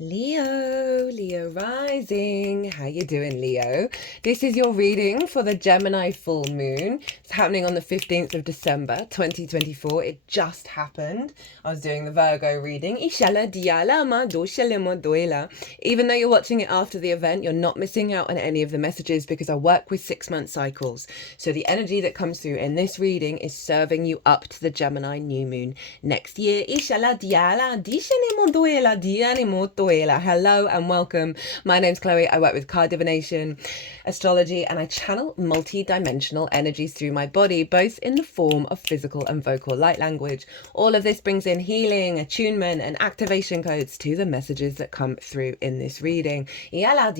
Leo rising. How you doing, Leo? This is your reading for the Gemini full moon. It's happening on the 15th of December, 2024. It just happened. I was doing the Virgo reading. Even though you're watching it after the event, you're not missing out on any of the messages because I work with 6-month cycles. So the energy that comes through in this reading is serving you up to the Gemini new moon next year. Hello and welcome. My name's Chloe. I work with card divination, astrology, and I channel multi-dimensional energies through my body, both in the form of physical and vocal light language. All of this brings in healing, attunement, and activation codes to the messages that come through in this reading. I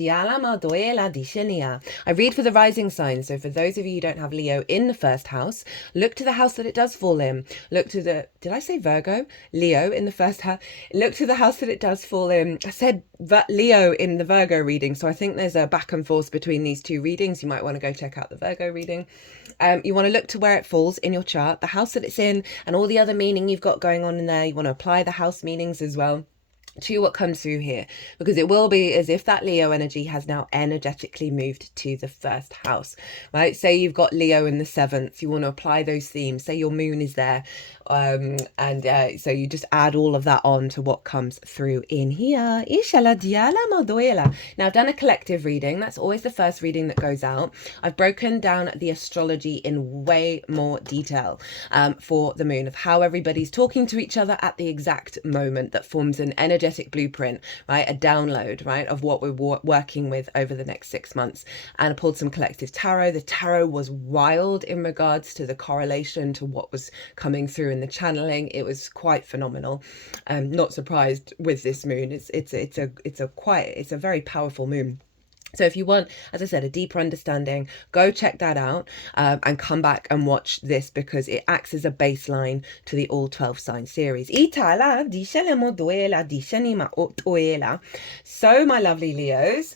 read for the rising sign, so for those of you who don't have Leo in the first house, look to the house that it does fall in. Look to the, did I say Virgo? Leo in the first house. Look to the house that it does fall in. I said Leo in the Virgo reading, so I think there's a back and forth between these two readings. You might want to go check out the Virgo reading. You want to look to where it falls in your chart, the house that it's in, and all the other meaning you've got going on in there. You want to apply the house meanings as well to what comes through here, because it will be as if that Leo energy has now energetically moved to the first house, right? Say you've got Leo in the 7th, you want to apply those themes. Say your moon is there, so you just add all of that on to what comes through in here. Now I've done a collective reading. That's always the first reading that goes out. I've broken down the astrology in way more detail for the moon, of how everybody's talking to each other at the exact moment. That forms an energetic blueprint, right? A download, right, of what we're working with over the next 6 months. And I pulled some collective tarot. The tarot was wild in regards to the correlation to what was coming through in the channeling. It was quite phenomenal. Not surprised with this moon. It's a very powerful moon. So if you want, as I said, a deeper understanding, go check that out and come back and watch this, because it acts as a baseline to the All 12 Sign series. So my lovely Leos,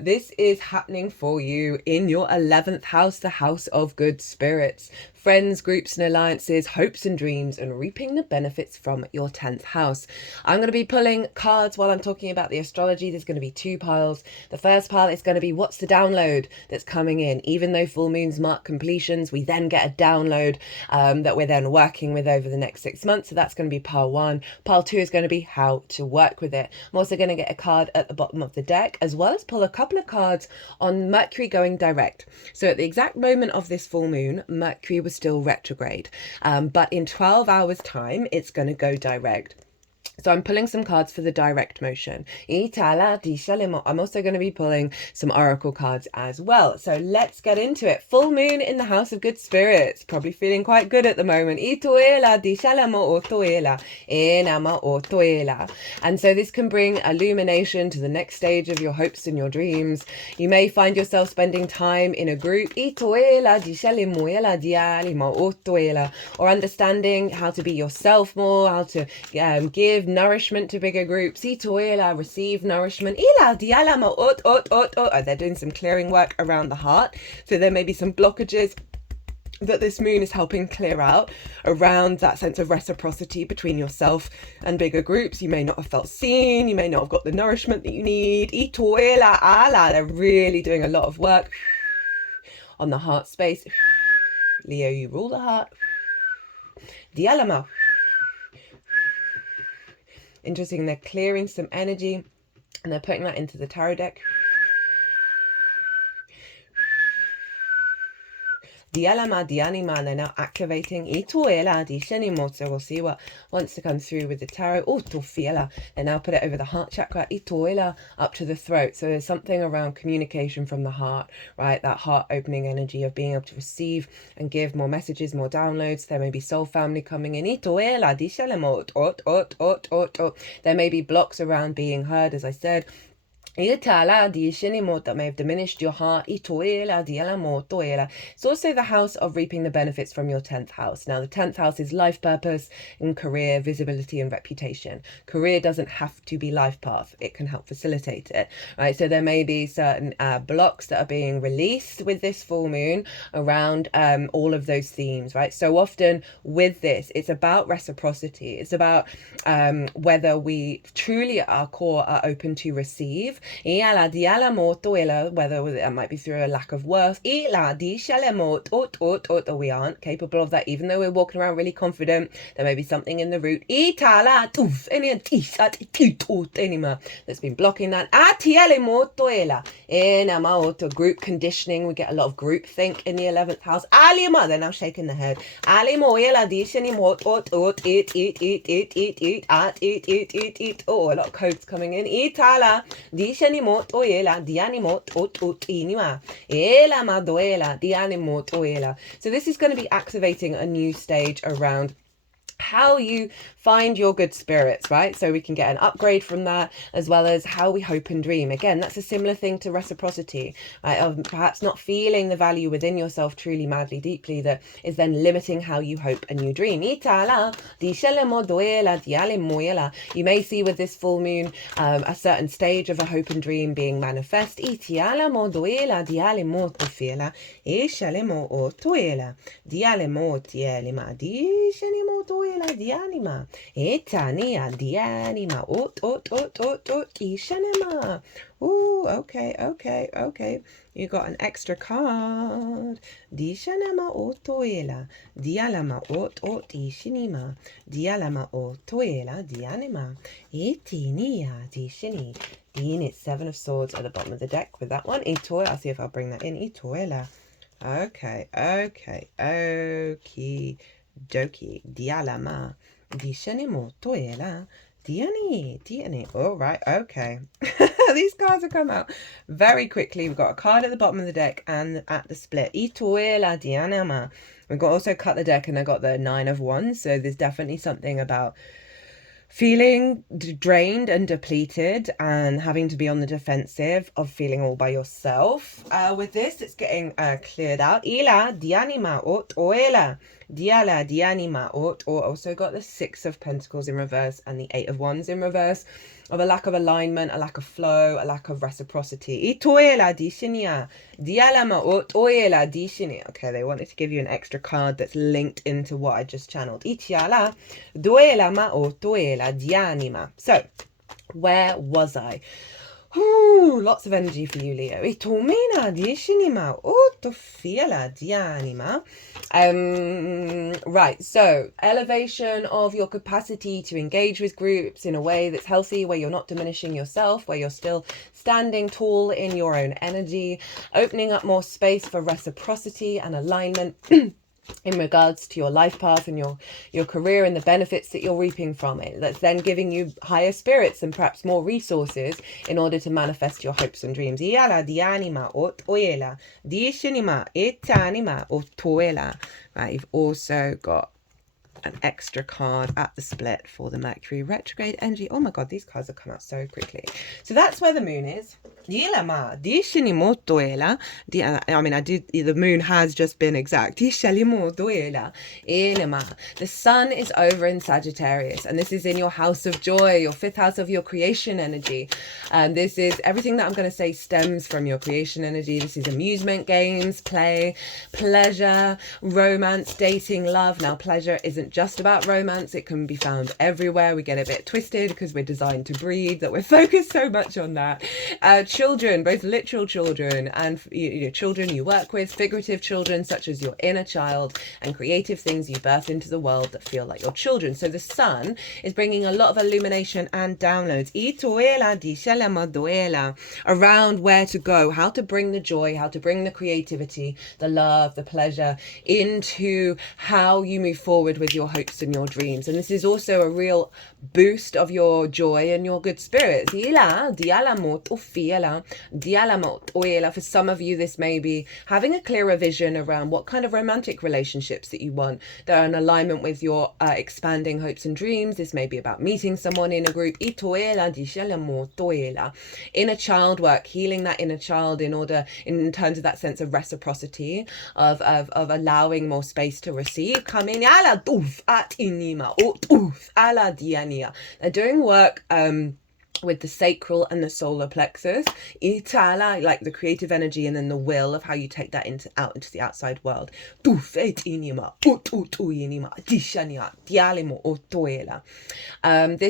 this is happening for you in your 11th house, the house of good spirits, friends, groups and alliances, hopes and dreams, and reaping the benefits from your 10th house. I'm going to be pulling cards while I'm talking about the astrology. There's going to be 2 piles. The first pile is going to be what's the download that's coming in. Even though full moons mark completions, we then get a download that we're then working with over the next 6 months. So that's going to be pile 1. Pile 2 is going to be how to work with it. I'm also going to get a card at the bottom of the deck, as well as pull a couple of cards on Mercury going direct. So at the exact moment of this full moon, Mercury was still retrograde, but in 12 hours time it's going to go direct. So I'm pulling some cards for the direct motion. I'm also going to be pulling some oracle cards as well. So let's get into it. Full moon in the house of good spirits. Probably feeling quite good at the moment. And so this can bring illumination to the next stage of your hopes and your dreams. You may find yourself spending time in a group, or understanding how to be yourself more, how to give nourishment to bigger groups. Receive nourishment. They're doing some clearing work around the heart. So there may be some blockages that this moon is helping clear out around that sense of reciprocity between yourself and bigger groups. You may not have felt seen. You may not have got the nourishment that you need. They're really doing a lot of work on the heart space. Leo, you rule the heart. Dialama. Interesting, they're clearing some energy and they're putting that into the tarot deck. Dialama, Dianima, they're now activating. So we'll see what wants to come through with the tarot. They now put it over the heart chakra, up to the throat. So there's something around communication from the heart, right? That heart opening energy of being able to receive and give more messages, more downloads. There may be soul family coming in. There may be blocks around being heard, as I said. Itala di Shinimo that may have diminished your heart. Itoela di Alamotoela. It's also the house of reaping the benefits from your 10th house. Now, the 10th house is life purpose and career, visibility, and reputation. Career doesn't have to be life path, it can help facilitate it, right? So there may be certain blocks that are being released with this full moon around all of those themes, right? So often with this, it's about reciprocity. It's about whether we truly at our core are open to receive. Whether that might be through a lack of worth, or we aren't capable of that, even though we're walking around really confident. There may be something in the root that's been blocking that. Group conditioning, we get a lot of group think in the 11th house. They're now shaking their head. Oh, a lot of codes coming in. So this is going to be activating a new stage around how you find your good spirits, right? So we can get an upgrade from that, as well as how we hope and dream. Again, that's a similar thing to reciprocity, right? Of perhaps not feeling the value within yourself truly, madly, deeply, that is then limiting how you hope and you dream. You may see with this full moon a certain stage of a hope and dream being manifest. Etania dianima ishanema. Ooh, okay. You got an extra card. Dishanema otoela. Dialama ot ishinima. Dialama otoela dianima. Etinia dishini. Dean, it's 7 of Swords at the bottom of the deck with that one. Itoela. I'll see if I'll bring that in. Itoela. Okay. Okie dokie. Dialama. Dishanimo toela. Diani. All right, okay. These cards have come out very quickly. We've got a card at the bottom of the deck and at the split. Itoela dianama. We've got also cut the deck and I got the 9 of Wands. So there's definitely something about feeling drained and depleted and having to be on the defensive of feeling all by yourself. With this, it's getting cleared out. Ila dianima ot oela. Diala dianima ot, or also got the 6 of Pentacles in reverse and the 8 of Wands in reverse, of a lack of alignment, a lack of flow, a lack of reciprocity. Itoela dishinia. Dialama ot oela dishini. Okay, they wanted to give you an extra card that's linked into what I just channeled. Itiala duelama ot oela dianima. So, where was I? Ooh, lots of energy for you, Leo. Right, so elevation of your capacity to engage with groups in a way that's healthy, where you're not diminishing yourself, where you're still standing tall in your own energy, opening up more space for reciprocity and alignment. In regards to your life path and your career and the benefits that you're reaping from it. That's then giving you higher spirits and perhaps more resources in order to manifest your hopes and dreams. Right, you've also got an extra card at the split for the Mercury retrograde energy. Oh my god, these cards have come out so quickly. So that's where the moon is. The moon has just been exact. The sun is over in Sagittarius, and this is in your house of joy, your 5th house of your creation energy. And this is everything that I'm going to say stems from your creation energy. This is amusement, games, play, pleasure, romance, dating, love. Now, pleasure isn't just about romance. It can be found everywhere. We get a bit twisted because we're designed to breed, that we're focused so much on that. Children, both literal children and children you work with, figurative children such as your inner child, and creative things you birth into the world that feel like your children. So the sun is bringing a lot of illumination and downloads around where to go, how to bring the joy, how to bring the creativity, the love, the pleasure into how you move forward with your hopes and your dreams. And this is also a real boost of your joy and your good spirits. Ila, dialamot ufiela, dialamot oela. For some of you, this may be having a clearer vision around what kind of romantic relationships that you want. They're in alignment with your expanding hopes and dreams. This may be about meeting someone in a group. Itoela, dialamot oela. Inner child work, healing that inner child in terms of that sense of reciprocity, of allowing more space to receive. Coming ala duf at inima, duf ala diani. They're doing work with the sacral and the solar plexus, itala, like the creative energy, and then the will of how you take that out into the outside world. This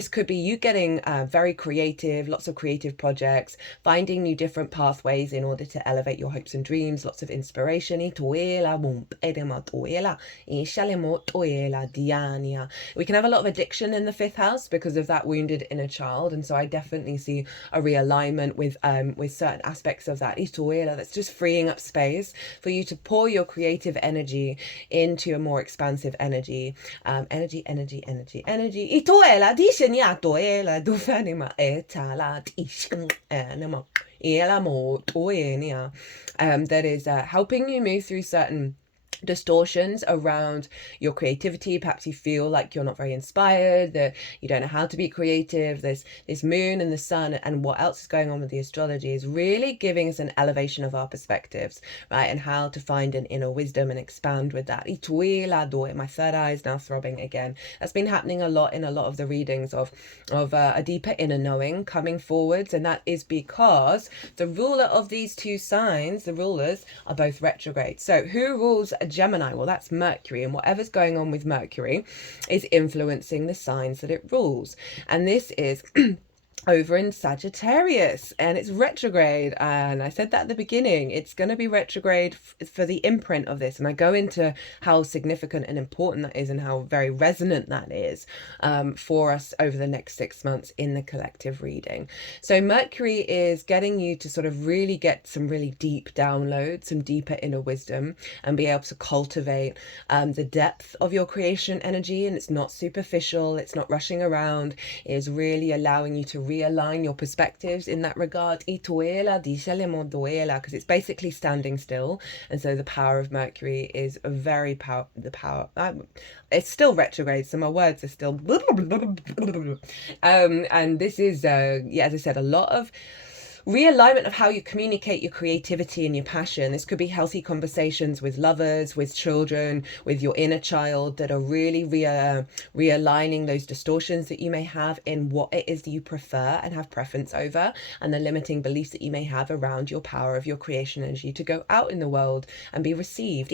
could be you getting very creative, lots of creative projects, finding new different pathways in order to elevate your hopes and dreams, lots of inspiration. We can have a lot of addiction in the 5th house because of that wounded inner child, and so I definitely see a realignment with certain aspects of that. That's just freeing up space for you to pour your creative energy into a more expansive energy. Energy. That is helping you move through certain distortions around your creativity. Perhaps you feel like you're not very inspired, that you don't know how to be creative. This moon and the sun and what else is going on with the astrology is really giving us an elevation of our perspectives, right? And how to find an inner wisdom and expand with that. My third eye is now throbbing again. That's been happening a lot in a lot of the readings of a deeper inner knowing coming forwards, and that is because the ruler of these two signs, the rulers, are both retrograde. So who rules Gemini? Well, that's Mercury, and whatever's going on with Mercury is influencing the signs that it rules. And this is over in Sagittarius, and it's retrograde, and I said that at the beginning, it's going to be retrograde for the imprint of this, and I go into how significant and important that is and how very resonant that is for us over the next 6 months in the collective reading. So Mercury is getting you to sort of really get some really deep downloads, some deeper inner wisdom, and be able to cultivate the depth of your creation energy, and it's not superficial, it's not rushing around, it is really allowing you to realign your perspectives in that regard, because it's basically standing still. And so the power of Mercury is a very it's still retrograde, so my words are still and this is as I said, a lot of realignment of how you communicate your creativity and your passion. This could be healthy conversations with lovers, with children, with your inner child that are really realigning those distortions that you may have in what it is that you prefer and have preference over, and the limiting beliefs that you may have around your power of your creation energy to go out in the world and be received.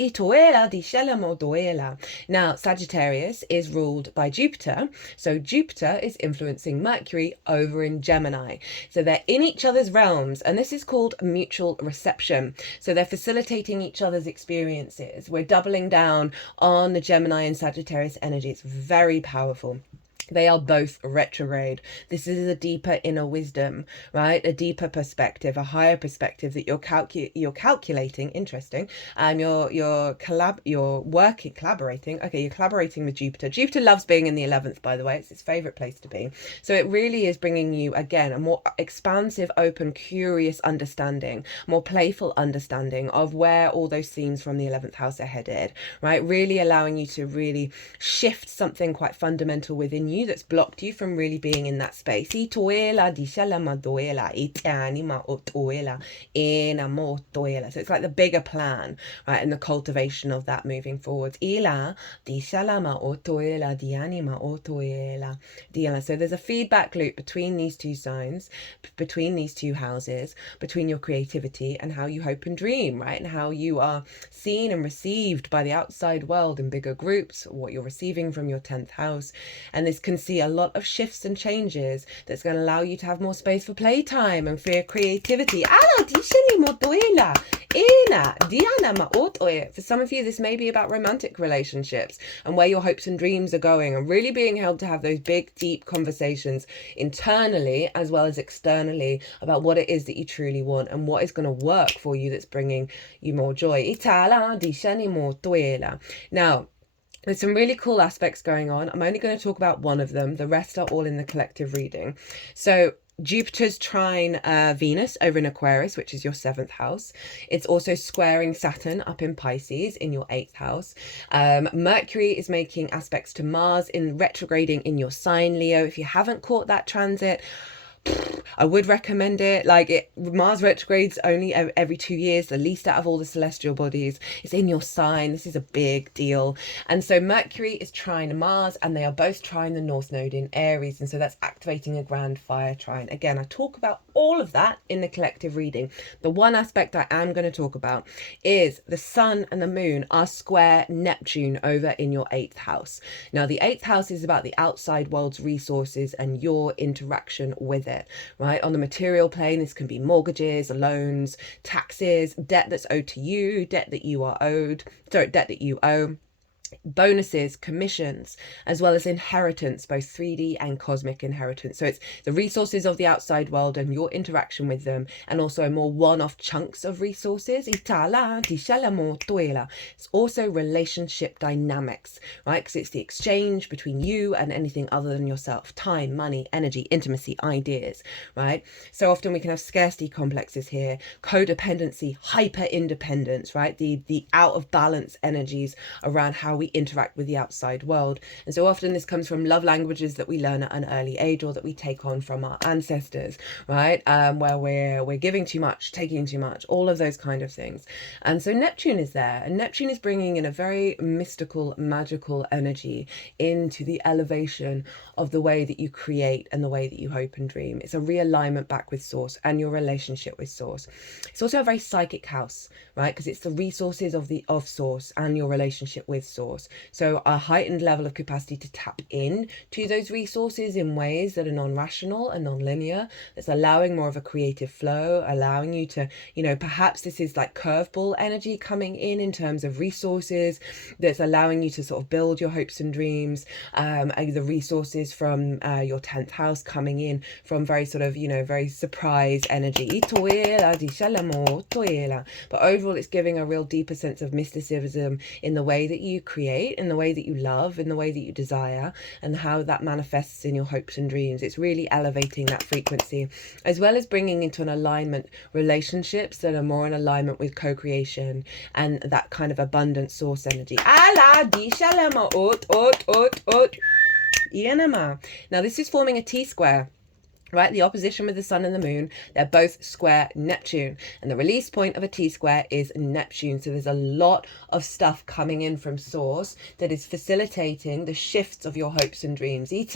Now, Sagittarius is ruled by Jupiter. So Jupiter is influencing Mercury over in Gemini. So they're in each other's realms, and this is called mutual reception. So they're facilitating each other's experiences. We're doubling down on the Gemini and Sagittarius energy. It's very powerful. They are both retrograde. This is a deeper inner wisdom, right? A deeper perspective, a higher perspective that you're calculating. Interesting. You're collaborating. Okay, you're collaborating with Jupiter. Jupiter loves being in the 11th, by the way. It's its favorite place to be. So it really is bringing you, again, a more expansive, open, curious understanding, more playful understanding of where all those themes from the 11th house are headed, right? Really allowing you to really shift something quite fundamental within you that's blocked you from really being in that space. So it's like the bigger plan, right, and the cultivation of that moving forwards. So there's a feedback loop between these two signs, between these two houses, between your creativity and how you hope and dream, right, and how you are seen and received by the outside world in bigger groups, what you're receiving from your 10th house. And this can see a lot of shifts and changes that's going to allow you to have more space for playtime and for your creativity. For some of you, this may be about romantic relationships and where your hopes and dreams are going, and really being able to have those big, deep conversations internally as well as externally about what it is that you truly want and what is going to work for you that's bringing you more joy. Now, There's some really cool aspects going on. I'm only going to talk about one of them. The rest are all in the collective reading. So Jupiter's trine Venus over in Aquarius, which is your 7th house. It's also squaring Saturn up in Pisces in your 8th house. Mercury is making aspects to Mars in retrograding in your sign, Leo. If you haven't caught that transit, I would recommend it. Mars retrogrades only every 2 years, the least out of all the celestial bodies. It's in your sign. This is a big deal. And so Mercury is trine Mars, and they are both trine the North Node in Aries. And so that's activating a grand fire trine. Again, I talk about all of that in the collective reading. The one aspect I am going to talk about is the Sun and the Moon are square Neptune over in your 8th house. Now, the 8th house is about the outside world's resources and your interaction with it, right? On the material plane, this can be mortgages, loans, taxes, debt that's owed to you, debt that you owe, bonuses, commissions, as well as inheritance, both 3D and cosmic inheritance. So it's the resources of the outside world and your interaction with them, and also more one-off chunks of resources. It's also relationship dynamics, right? Because it's the exchange between you and anything other than yourself: time, money, energy, intimacy, ideas, right? So often we can have scarcity complexes here, codependency, hyper independence, right? The out of balance energies around how we interact with the outside world. And so often this comes from love languages that we learn at an early age, or that we take on from our ancestors, right? Where we're giving too much, taking too much, all of those kind of things. And so Neptune is there, and Neptune is bringing in a very mystical, magical energy into the elevation of the way that you create and the way that you hope and dream. It's a realignment back with source and your relationship with source. It's also a very psychic house, right? Because it's the resources of source and your relationship with source. So a heightened level of capacity to tap in to those resources in ways that are non-rational and non-linear. That's allowing more of a creative flow, allowing you to, perhaps this is like curveball energy coming in terms of resources, that's allowing you to sort of build your hopes and dreams. The resources from your 10th house coming in from very sort of, very surprise energy. But overall, it's giving a real deeper sense of mysticism in the way that you create, in the way that you love, in the way that you desire, and how that manifests in your hopes and dreams. It's really elevating that frequency, as well as bringing into an alignment relationships that are more in alignment with co-creation and that kind of abundant source energy. Now this is forming a T-square, right? The opposition with the Sun and the Moon, they're both square Neptune, and the release point of a T-square is Neptune. So there's a lot of stuff coming in from source that is facilitating the shifts of your hopes and dreams. But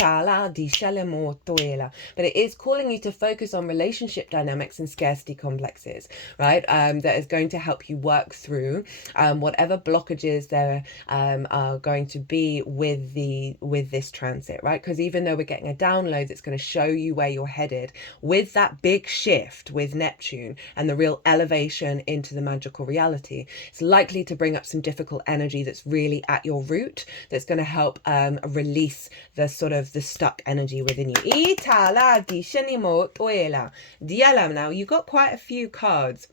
it is calling you to focus on relationship dynamics and scarcity complexes, right? That is going to help you work through whatever blockages there are going to be with this transit, right? Because even though we're getting a download that's going to show you where you're headed, with that big shift with Neptune and the real elevation into the magical reality, it's likely to bring up some difficult energy that's really at your root, that's going to help release the sort of the stuck energy within you. Now you got quite a few cards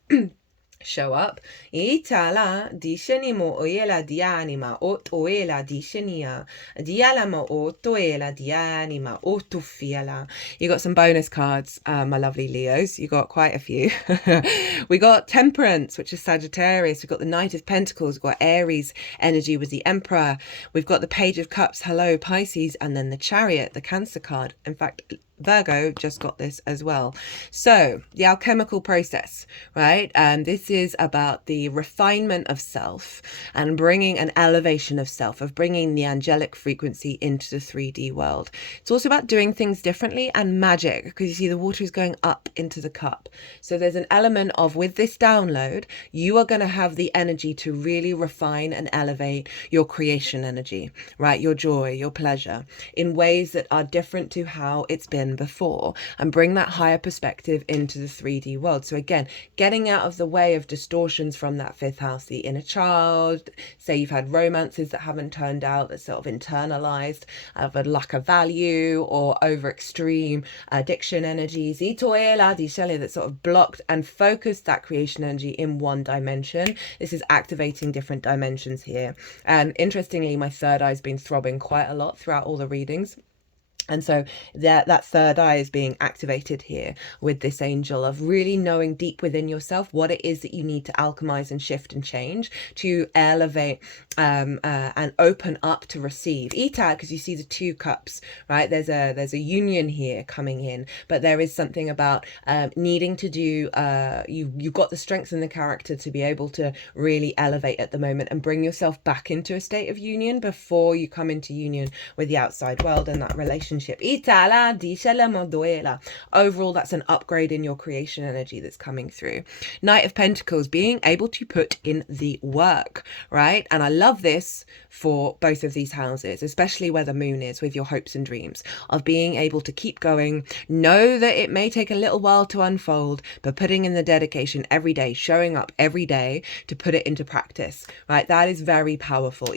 show up. Itala dishenimo oela dianima ot oela dishenia dialama otoela dianima otufiala. You got some bonus cards, my lovely Leos. You got quite a few. We got Temperance, which is Sagittarius. We've got the Knight of Pentacles. We've got Aries energy with the Emperor. We've got the Page of Cups, hello Pisces, and then the Chariot, the Cancer card. In fact, Virgo just got this as well. So the alchemical process, right? This is about the refinement of self and bringing an elevation of self, of bringing the angelic frequency into the 3D world. It's also about doing things differently and magic, because you see the water is going up into the cup. So there's an element of, with this download, you are going to have the energy to really refine and elevate your creation energy, right? Your joy, your pleasure, in ways that are different to how it's been been before and bring that higher perspective into the 3D world. So again, getting out of the way of distortions from that fifth house, the inner child, say you've had romances that haven't turned out, that sort of internalized of a lack of value or over extreme addiction energies, that sort of blocked and focused that creation energy in one dimension. This is activating different dimensions here. And interestingly, my third eye has been throbbing quite a lot throughout all the readings. And so that third eye is being activated here with this angel of really knowing deep within yourself what it is that you need to alchemize and shift and change to elevate and open up to receive. Ita, because you see the 2 cups, right? There's a union here coming in, but there is something about needing to do, you've got the strength and the character to be able to really elevate at the moment and bring yourself back into a state of union before you come into union with the outside world and that relationship. Overall, that's an upgrade in your creation energy that's coming through. Knight of Pentacles, being able to put in the work, right? And I love this for both of these houses, especially where the moon is with your hopes and dreams, of being able to keep going, know that it may take a little while to unfold, but putting in the dedication every day, showing up every day to put it into practice, right? That is very powerful.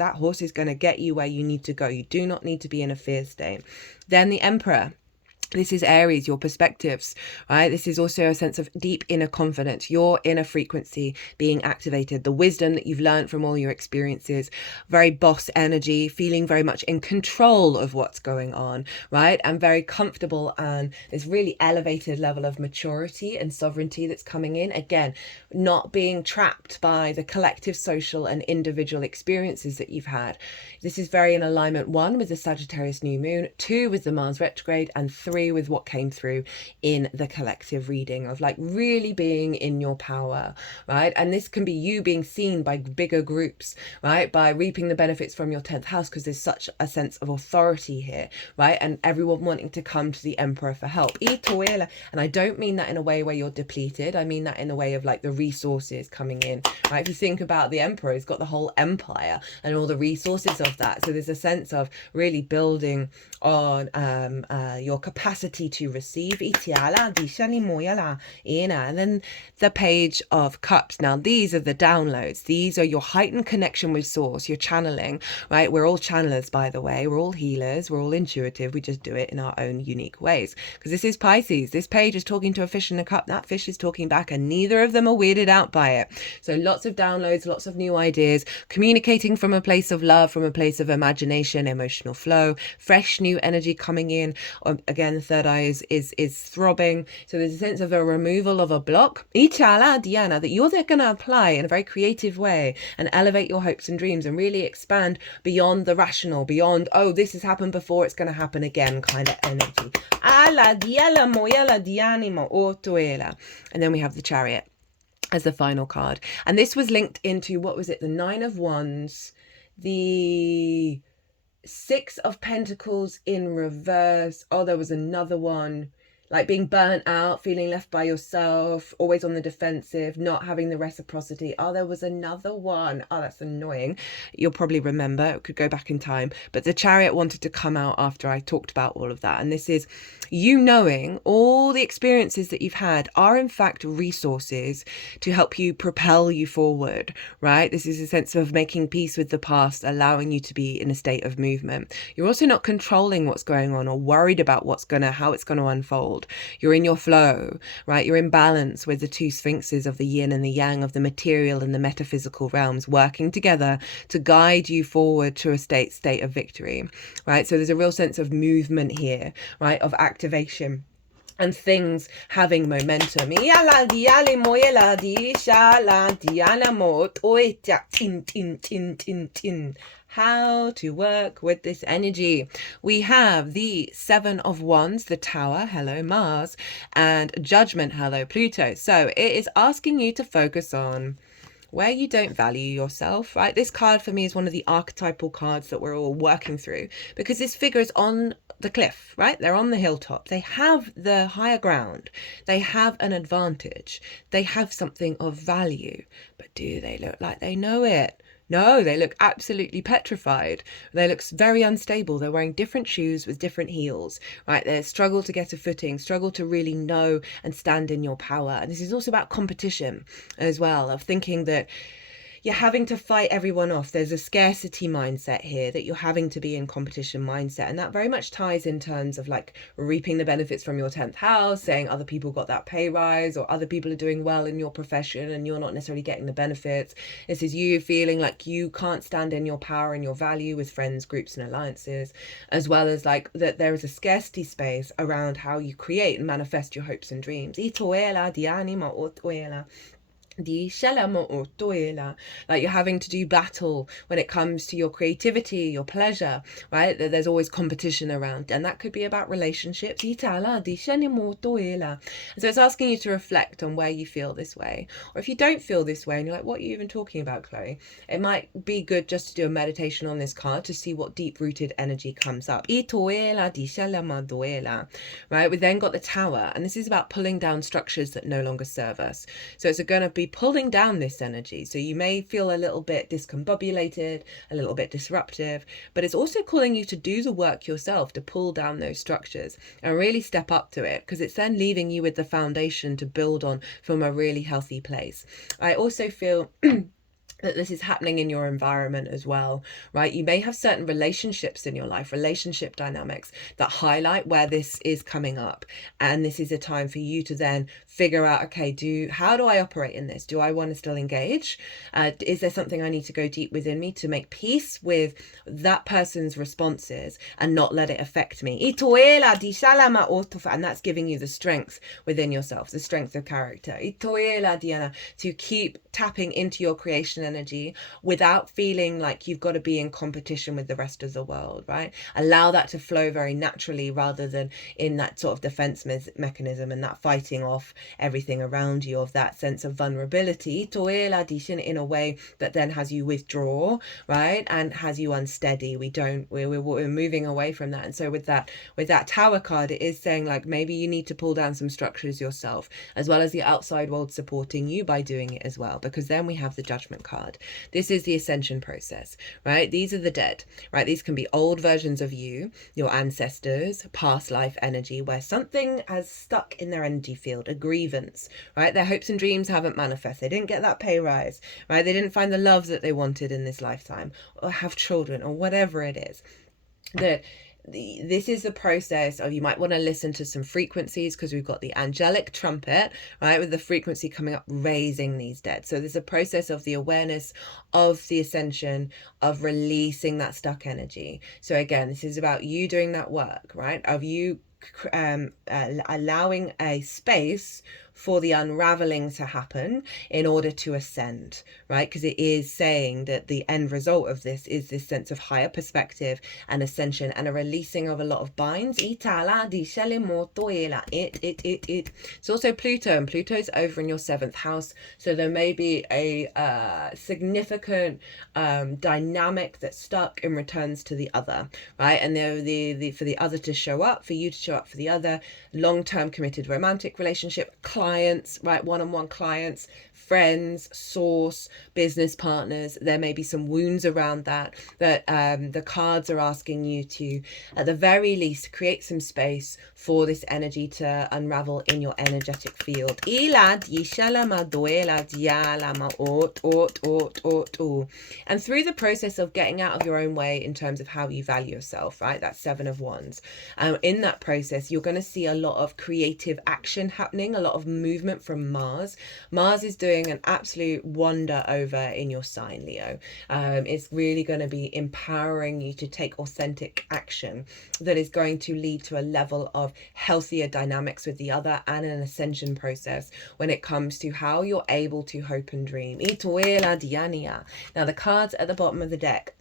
That horse is going to get you where you need to go. You do not need to be in a fear state. Then the Emperor. This is Aries, your perspectives, right? This is also a sense of deep inner confidence, your inner frequency being activated, the wisdom that you've learned from all your experiences, very boss energy, feeling very much in control of what's going on, right? And very comfortable, and this really elevated level of maturity and sovereignty that's coming in. Again, not being trapped by the collective, social and individual experiences that you've had. This is very in alignment, 1, with the Sagittarius new moon, 2, with the Mars retrograde, and 3, with what came through in the collective reading of like really being in your power, right? And this can be you being seen by bigger groups, right? By reaping the benefits from your 10th house, because there's such a sense of authority here, right? And everyone wanting to come to the Emperor for help. And I don't mean that in a way where you're depleted. I mean that in a way of like the resources coming in, right? If you think about the Emperor, he's got the whole empire and all the resources of that. So there's a sense of really building on your capacity to receive. And then the Page of Cups. Now these are the downloads. These are your heightened connection with source, your channeling, right? We're all channelers, by the way. We're all healers. We're all intuitive. We just do it in our own unique ways. Because this is Pisces. This page is talking to a fish in a cup. That fish is talking back, and neither of them are weirded out by it. So lots of downloads, lots of new ideas, communicating from a place of love, from a place of imagination, emotional flow, fresh new energy coming in. Again, the third eye is throbbing. So there's a sense of a removal of a block, Diana, that you're going to apply in a very creative way and elevate your hopes and dreams and really expand beyond the rational, beyond, oh, this has happened before, it's going to happen again kind of energy. And then we have the Chariot as the final card. And this was linked into, what was it? The 9 of Wands, the 6 of Pentacles in reverse. Oh, there was another one, like being burnt out, feeling left by yourself, always on the defensive, not having the reciprocity. Oh, there was another one. Oh, that's annoying. You'll probably remember. It could go back in time. But the Chariot wanted to come out after I talked about all of that. And this is you knowing all the experiences that you've had are in fact resources to help you propel you forward, right? This is a sense of making peace with the past, allowing you to be in a state of movement. You're also not controlling what's going on or worried about how it's going to unfold. You're in your flow, right? You're in balance with the 2 sphinxes of the yin and the yang, of the material and the metaphysical realms, working together to guide you forward to a state of victory, right? So there's a real sense of movement here, right? Of activation and things having momentum. How to work with this energy. We have the 7 of Wands, the Tower, hello Mars, and Judgment, hello Pluto. So it is asking you to focus on where you don't value yourself, right? This card for me is one of the archetypal cards that we're all working through, because this figure is on the cliff, right? They're on the hilltop. They have the higher ground. They have an advantage. They have something of value. But do they look like they know it? No, they look absolutely petrified. They look very unstable. They're wearing different shoes with different heels, right? They struggle to get a footing, struggle to really know and stand in your power. And this is also about competition as well, of thinking that you're having to fight everyone off. There's a scarcity mindset here, that you're having to be in competition mindset. And that very much ties in terms of like reaping the benefits from your 10th house, saying other people got that pay rise, or other people are doing well in your profession and you're not necessarily getting the benefits. This is you feeling like you can't stand in your power and your value with friends, groups and alliances, as well as like that there is a scarcity space around how you create and manifest your hopes and dreams. Like you're having to do battle when it comes to your creativity, your pleasure, right? There's always competition around, and that could be about relationships. So it's asking you to reflect on where you feel this way, or if you don't feel this way and you're like, what are you even talking about, Chloe? It might be good just to do a meditation on this card to see what deep-rooted energy comes up. Right? We then got the Tower, and this is about pulling down structures that no longer serve us. So it's going to be pulling down this energy. So you may feel a little bit discombobulated, a little bit disruptive, but it's also calling you to do the work yourself to pull down those structures and really step up to it, because it's then leaving you with the foundation to build on from a really healthy place. I also feel that this is happening in your environment as well, right? You may have certain relationships in your life, relationship dynamics that highlight where this is coming up. And this is a time for you to then figure out, okay, how do I operate in this? Do I want to still engage? Is there something I need to go deep within me to make peace with that person's responses and not let it affect me? And that's giving you the strength within yourself, the strength of character. To keep tapping into your creation energy without feeling like you've got to be in competition with the rest of the world, right? Allow that to flow very naturally rather than in that sort of defense mechanism and that fighting off everything around you, of that sense of vulnerability in a way that then has you withdraw, right? And has you unsteady. We're moving away from that. And so with that Tower card, it is saying like maybe you need to pull down some structures yourself, as well as the outside world supporting you by doing it as well, because then we have the Judgment card. This is the ascension process, right? These are the dead, right? These can be old versions of you, your ancestors, past life energy, where something has stuck in their energy field, a grievance, right? Their hopes and dreams haven't manifested. They didn't get that pay rise, right? They didn't find the love that they wanted in this lifetime, or have children, or whatever it is. This is the process of, you might want to listen to some frequencies, because we've got the angelic trumpet, right, with the frequency coming up, raising these dead. So there's a process of the awareness of the ascension, of releasing that stuck energy. So again, this is about you doing that work, right, of you allowing a space for the unraveling to happen in order to ascend, right? Because it is saying that the end result of this is this sense of higher perspective and ascension and a releasing of a lot of binds. It's also Pluto, and Pluto's over in your 7th house. So there may be a significant dynamic that's stuck and returns to the other, right? And for the other to show up, for you to show up for the other, long-term committed romantic relationship, clients, right? One-on-one clients, friends, source, business partners. There may be some wounds around that the cards are asking you to, at the very least, create some space for this energy to unravel in your energetic field. And through the process of getting out of your own way in terms of how you value yourself, right? That's 7 of Wands. In that process, you're going to see a lot of creative action happening, a lot of movement from Mars. Mars is doing an absolute wonder over in your sign, Leo. It's really going to be empowering you to take authentic action that is going to lead to a level of healthier dynamics with the other, and an ascension process when it comes to how you're able to hope and dream. Now the cards at the bottom of the deck,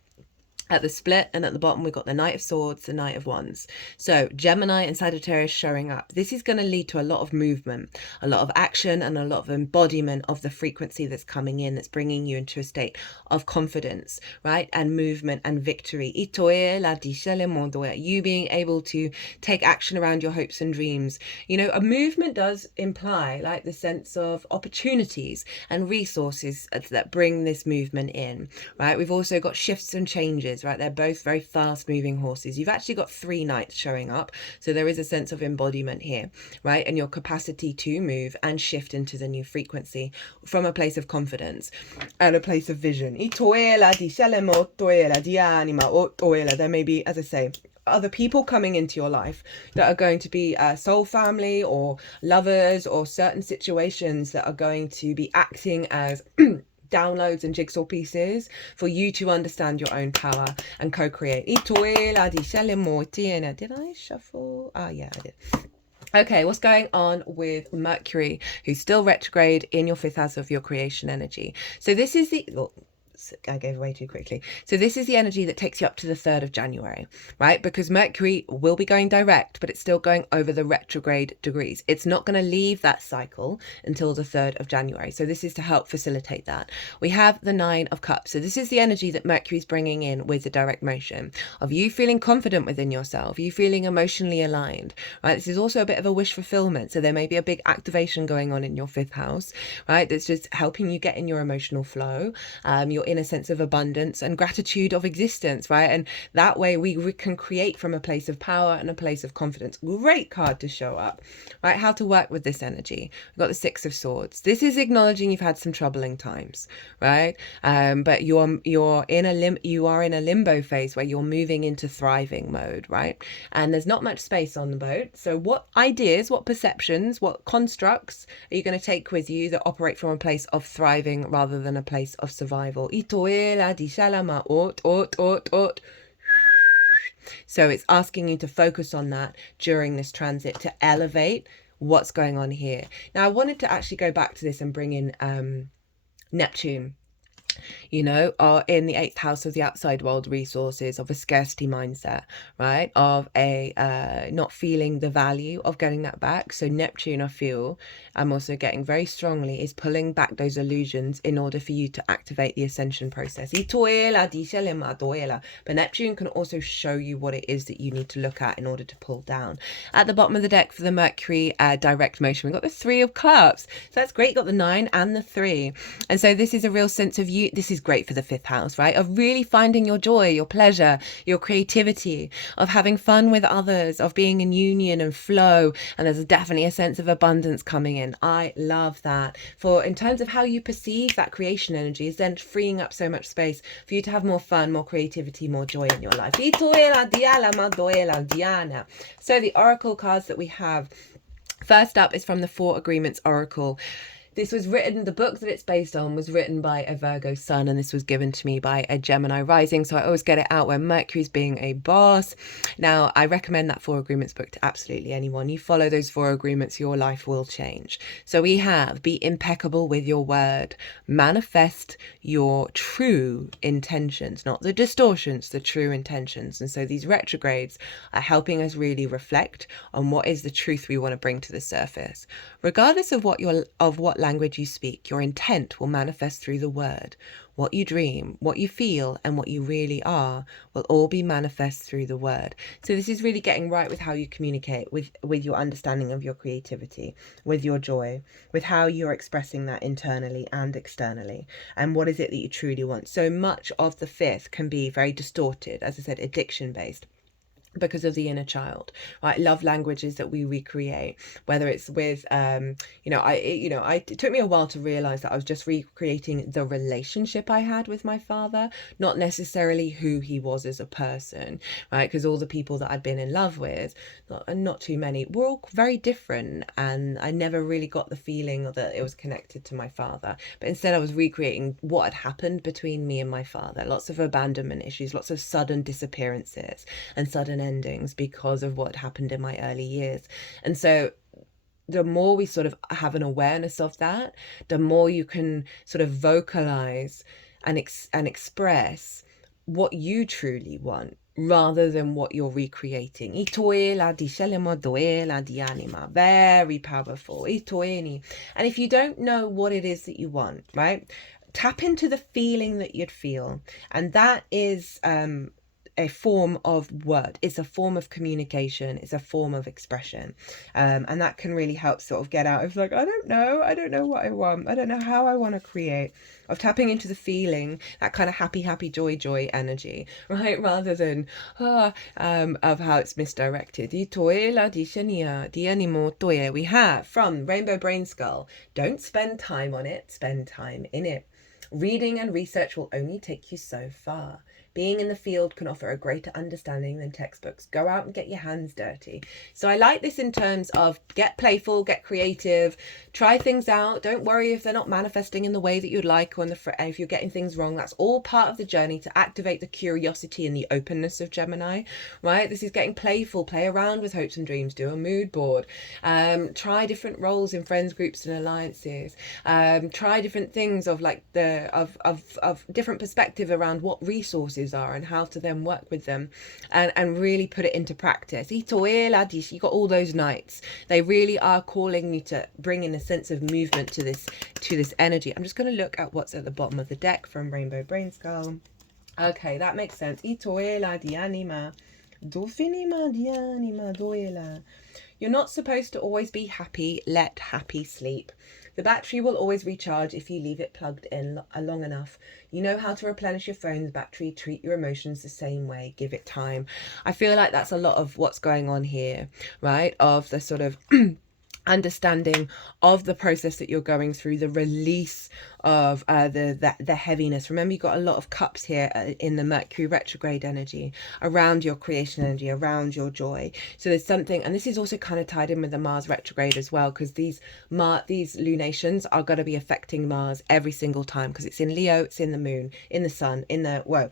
at the split, and at the bottom we've got the Knight of Swords, the Knight of Wands. So Gemini and Sagittarius showing up. This is going to lead to a lot of movement, a lot of action, and a lot of embodiment of the frequency that's coming in, that's bringing you into a state of confidence, right? And movement and victory. You being able to take action around your hopes and dreams. You know, a movement does imply like the sense of opportunities and resources that bring this movement in, right? We've also got shifts and changes, right? They're both very fast moving horses. You've actually got 3 knights showing up. So there is a sense of embodiment here, right? And your capacity to move and shift into the new frequency from a place of confidence and a place of vision. There may be, as I say, other people coming into your life that are going to be soul family or lovers, or certain situations that are going to be acting as downloads and jigsaw pieces for you to understand your own power and co-create. Did I shuffle? Yeah, I did. Okay, what's going on with Mercury, who's still retrograde in your 5th house of your creation energy? So this is the... I gave away too quickly. So this is the energy that takes you up to the 3rd of January, right? Because Mercury will be going direct, but it's still going over the retrograde degrees. It's not going to leave that cycle until the 3rd of January. So this is to help facilitate that. We have the 9 of Cups. So this is the energy that Mercury's bringing in with the direct motion of you feeling confident within yourself, you feeling emotionally aligned, right? This is also a bit of a wish fulfillment. So there may be a big activation going on in your 5th house, right? That's just helping you get in your emotional flow. You're in a sense of abundance and gratitude of existence, right? And that way we can create from a place of power and a place of confidence. Great card to show up, right? How to work with this energy. We've got the 6 of Swords. This is acknowledging you've had some troubling times, right? But you are in a limbo phase where you're moving into thriving mode, right? And there's not much space on the boat. So what ideas, what perceptions, what constructs are you going to take with you that operate from a place of thriving rather than a place of survival? So it's asking you to focus on that during this transit to elevate what's going on here. Now, I wanted to actually go back to this and bring in Neptune, you know, are in the 8th house of the outside world resources, of a scarcity mindset, right? Of a not feeling the value of getting that back. So Neptune, I feel, I'm also getting very strongly, is pulling back those illusions in order for you to activate the ascension process. But Neptune can also show you what it is that you need to look at in order to pull down. At the bottom of the deck for the Mercury direct motion, we've got the 3 of Cups. So that's great. You've got the 9 and the 3. And so this is a real sense of you. This is great for the 5th house, right? Of really finding your joy, your pleasure, your creativity, of having fun with others, of being in union and flow. And there's definitely a sense of abundance coming in. I love that. For in terms of how you perceive that creation energy is then freeing up so much space for you to have more fun, more creativity, more joy in your life. So the oracle cards that we have, first up is from the 4 Agreements Oracle. This was written, the book that it's based on was written by a Virgo sun, and this was given to me by a Gemini rising. So I always get it out where Mercury's being a boss. Now, I recommend that 4 Agreements book to absolutely anyone. You follow those 4 agreements, your life will change. So we have, be impeccable with your word, manifest your true intentions, not the distortions, the true intentions. And so these retrogrades are helping us really reflect on what is the truth we want to bring to the surface. Regardless of what language you speak, your intent will manifest through the word. What you dream, what you feel, and what you really are will all be manifest through the word. So this is really getting right with how you communicate, with your understanding of your creativity, with your joy, with how you're expressing that internally and externally, and what is it that you truly want. So much of the 5th can be very distorted, as I said, addiction based, because of the inner child, right? Love languages that we recreate, whether it's with it took me a while to realize that I was just recreating the relationship I had with my father, not necessarily who he was as a person, right? Because all the people that I'd been in love with, not too many, were all very different, and I never really got the feeling that it was connected to my father. But instead I was recreating what had happened between me and my father. Lots of abandonment issues, lots of sudden disappearances and sudden endings because of what happened in my early years. And so the more we sort of have an awareness of that, the more you can sort of vocalize and express what you truly want, rather than what you're recreating. Itoela di shelema doela di anima. Very powerful. Itoeni. And if you don't know what it is that you want, right, tap into the feeling that you'd feel. And that is a form of word. It's a form of communication. It's a form of expression. And that can really help sort of get out of like, I don't know what I want. I don't know how I want to create. Of tapping into the feeling, that kind of happy, joy energy, right? Rather than of how it's misdirected. We have from Rainbow Brainskull, don't spend time on it, spend time in it. Reading and research will only take you so far. Being in the field can offer a greater understanding than textbooks. Go out and get your hands dirty. So I like this in terms of get playful, get creative, try things out. Don't worry if they're not manifesting in the way that you'd like, or if you're getting things wrong. That's all part of the journey to activate the curiosity and the openness of Gemini, right? This is getting playful, play around with hopes and dreams, do a mood board, try different roles in friends groups and alliances, try different things of like of different perspective around what resources are and how to then work with them, and really put it into practice. You got all those nights. They really are calling you to bring in a sense of movement to this energy. I'm just going to look at what's at the bottom of the deck from Rainbow Brainskull. Okay, that makes sense. You're not supposed to always be happy. Let happy sleep. The battery will always recharge if you leave it plugged in long enough. You know how to replenish your phone's battery. Treat your emotions the same way. Give it time. I feel like that's a lot of what's going on here, right? Of the sort of understanding of the process that you're going through, the release of the heaviness. Remember, you've got a lot of cups here in the Mercury retrograde energy around your creation energy, around your joy. So there's something, and this is also kind of tied in with the Mars retrograde as well, because these lunations are going to be affecting Mars every single time, because it's in Leo, it's in the moon, in the sun, Leo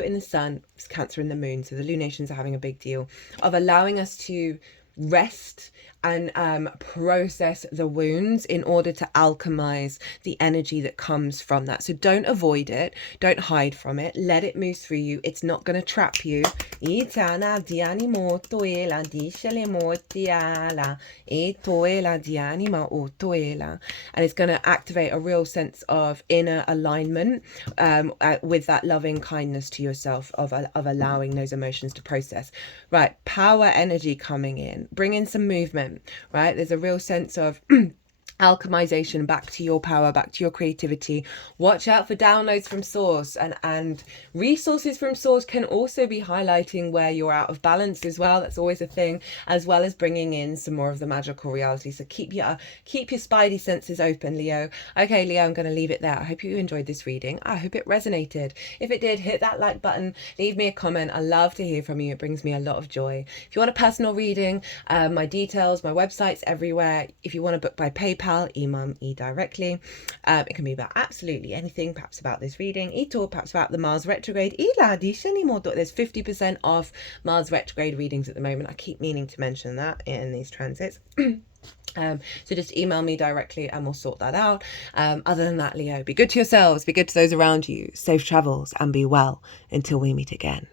in the sun, it's Cancer in the moon. So the lunations are having a big deal of allowing us to rest and process the wounds in order to alchemize the energy that comes from that. So don't avoid it, don't hide from it, let it move through you. It's not going to trap you. And it's going to activate a real sense of inner alignment with that loving kindness to yourself, of allowing those emotions to process. Right, power energy coming in, bring in some movement, right? There's a real sense of alchemization back to your power, back to your creativity. Watch out for downloads from source, and resources from source can also be highlighting where you're out of balance as well. That's always a thing, as well as bringing in some more of the magical reality. So keep your spidey senses open, Leo. Okay, Leo, I'm going to leave it there. I hope you enjoyed this reading. I hope it resonated. If it did, hit that like button, leave me a comment. I love to hear from you. It brings me a lot of joy. If you want a personal reading, my details, my website's everywhere. If you want to book by PayPal, email me directly. It can be about absolutely anything, perhaps about this reading, perhaps about the Mars retrograde. There's 50% off Mars retrograde readings at the moment. I keep meaning to mention that in these transits. So just email me directly and we'll sort that out. Other than that, Leo, be good to yourselves, be good to those around you, safe travels, and be well until we meet again.